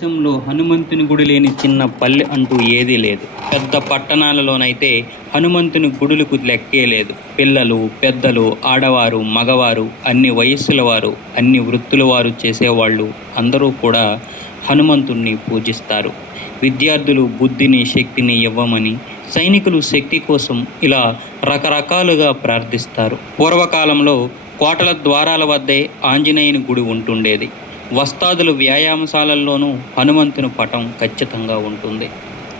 దేశంలో హనుమంతుని గుడి లేని చిన్న పల్లె అంటూ ఏదీ లేదు. పెద్ద పట్టణాలలోనైతే హనుమంతుని గుడులకు లెక్కే లేదు. పిల్లలు, పెద్దలు, ఆడవారు, మగవారు, అన్ని వయస్సుల వారు, అన్ని వృత్తుల వారు చేసేవాళ్ళు అందరూ కూడా హనుమంతుణ్ణి పూజిస్తారు. విద్యార్థులు బుద్ధిని, శక్తిని ఇవ్వమని, సైనికులు శక్తి కోసం ఇలా రకరకాలుగా ప్రార్థిస్తారు. పూర్వకాలంలో కోటల ద్వారాల వద్దే ఆంజనేయుని గుడి ఉంటుండేది. వస్తాదుల వ్యాయామశాలల్లోనూ హనుమంతుని పటం ఖచ్చితంగా ఉంటుంది.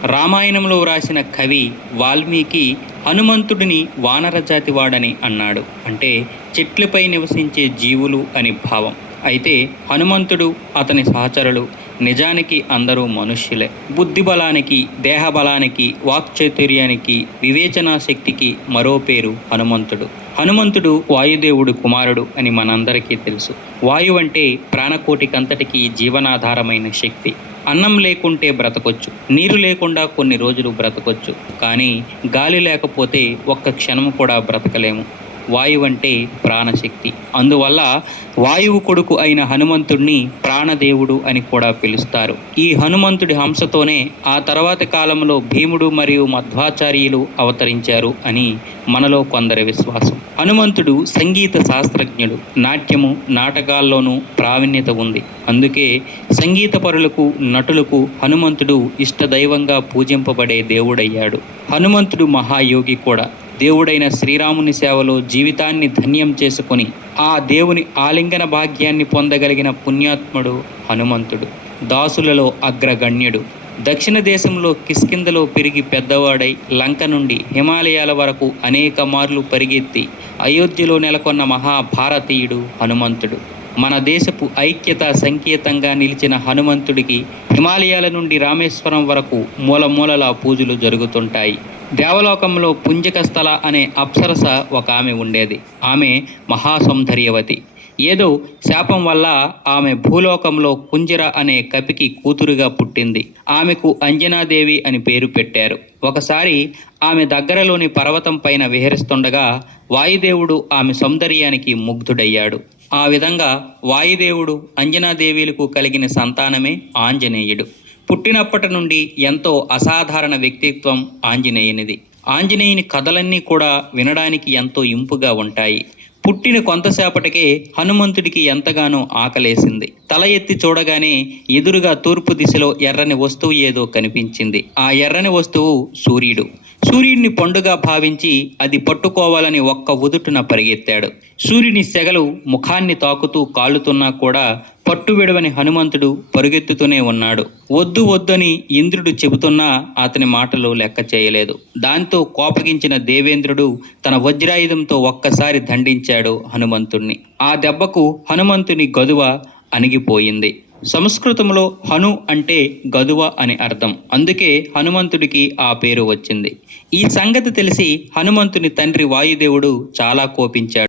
రామాయణంలో వ్రాసిన కవి వాల్మీకి హనుమంతుడిని వానర జాతి వాడని అన్నాడు. అంటే చెట్లపై నివసించే జీవులు అని భావం. అయితే హనుమంతుడు, అతని సహచరులు నిజానికి అందరూ మనుష్యులే. బుద్ధి బలానికి, దేహ బలానికి, వాక్చాతుర్యానికి, వివేచనా శక్తికి మరో పేరు హనుమంతుడు. హనుమంతుడు వాయుదేవుడు కుమారుడు అని మనందరికీ తెలుసు. వాయువు అంటే ప్రాణకోటికంతటికీ జీవనాధారమైన శక్తి. అన్నం లేకుంటే బ్రతకొచ్చు, నీరు లేకుండా కొన్ని రోజులు బ్రతకొచ్చు, కానీ గాలి లేకపోతే ఒక్క క్షణము కూడా బ్రతకలేము. వాయువు అంటే ప్రాణశక్తి. అందువల్ల వాయువు కొడుకు అయిన హనుమంతుడిని ప్రాణదేవుడు అని కూడా పిలుస్తారు. ఈ హనుమంతుడి హంసతోనే ఆ తర్వాతి కాలంలో భీముడు మరియు మధ్వాచార్యులు అవతరించారు అని మనలో కొందరి విశ్వాసం. హనుమంతుడు సంగీత శాస్త్రజ్ఞుడు. నాట్యము, నాటకాల్లోనూ ప్రావీణ్యత ఉంది. అందుకే సంగీత పరులకు, నటులకు హనుమంతుడు ఇష్టదైవంగా పూజింపబడే దేవుడయ్యాడు. హనుమంతుడు మహాయోగి కూడా. దేవుడైన శ్రీరాముని సేవలో జీవితాన్ని ధన్యం చేసుకొని ఆ దేవుని ఆలింగన భాగ్యాన్ని పొందగలిగిన పుణ్యాత్ముడు హనుమంతుడు. దాసులలో అగ్రగణ్యుడు. దక్షిణ దేశంలో కిష్కింధలో పెరిగి పెద్దవాడై లంక నుండి హిమాలయాల వరకు అనేక మార్లు పరిగెత్తి అయోధ్యలో నెలకొన్న మహాభారతీయుడు హనుమంతుడు. మన దేశపు ఐక్యత సంకేతంగా నిలిచిన హనుమంతుడికి హిమాలయాల నుండి రామేశ్వరం వరకు మూలమూలలా పూజలు జరుగుతుంటాయి. దేవలోకంలో పుంజకస్థల అనే అప్సరస ఒక ఆమె ఉండేది. ఆమె మహాసౌందర్యవతి. ఏదో శాపం వల్ల ఆమె భూలోకంలో కుంజర అనే కపికి కూతురుగా పుట్టింది. ఆమెకు అంజనాదేవి అని పేరు పెట్టారు. ఒకసారి ఆమె దగ్గరలోని పర్వతం పైన విహరిస్తుండగా వాయుదేవుడు ఆమె సౌందర్యానికి ముగ్ధుడయ్యాడు. ఆ విధంగా వాయుదేవుడు, అంజనాదేవిలకు కలిగిన సంతానమే ఆంజనేయుడు. పుట్టినప్పటి నుండి ఎంతో అసాధారణ వ్యక్తిత్వం ఆంజనేయునిది. ఆంజనేయుని కథలన్నీ కూడా వినడానికి ఎంతో ఇంపుగా ఉంటాయి. పుట్టిన కొంతసేపటికే హనుమంతుడికి ఎంతగానో ఆకలేసింది. తల ఎత్తి చూడగానే ఎదురుగా తూర్పు దిశలో ఎర్రని వస్తువు ఏదో కనిపించింది. ఆ ఎర్రని వస్తువు సూర్యుడు. సూర్యుడిని పండుగ భావించి అది పట్టుకోవాలని ఒక్క ఉదుటున పరిగెత్తాడు. సూర్యుని సెగలు ముఖాన్ని తాకుతూ కాలుతున్నా కూడా పట్టు విడవని హనుమంతుడు పరుగెత్తుతూనే ఉన్నాడు. వద్దు వద్దని ఇంద్రుడు చెబుతున్నా అతని మాటలు లెక్క చేయలేదు. దాంతో కోపగించిన దేవేంద్రుడు తన వజ్రాయుధంతో ఒక్కసారి దండించాడు హనుమంతుణ్ణి. ఆ దెబ్బకు హనుమంతుని గదువ అణిగిపోయింది. సంస్కృతంలో హను అంటే గదువ అని అర్థం. అందుకే హనుమంతుడికి ఆ పేరు వచ్చింది. ఈ సంగతి తెలిసి హనుమంతుని తండ్రి వాయుదేవుడు చాలా కోపించాడు.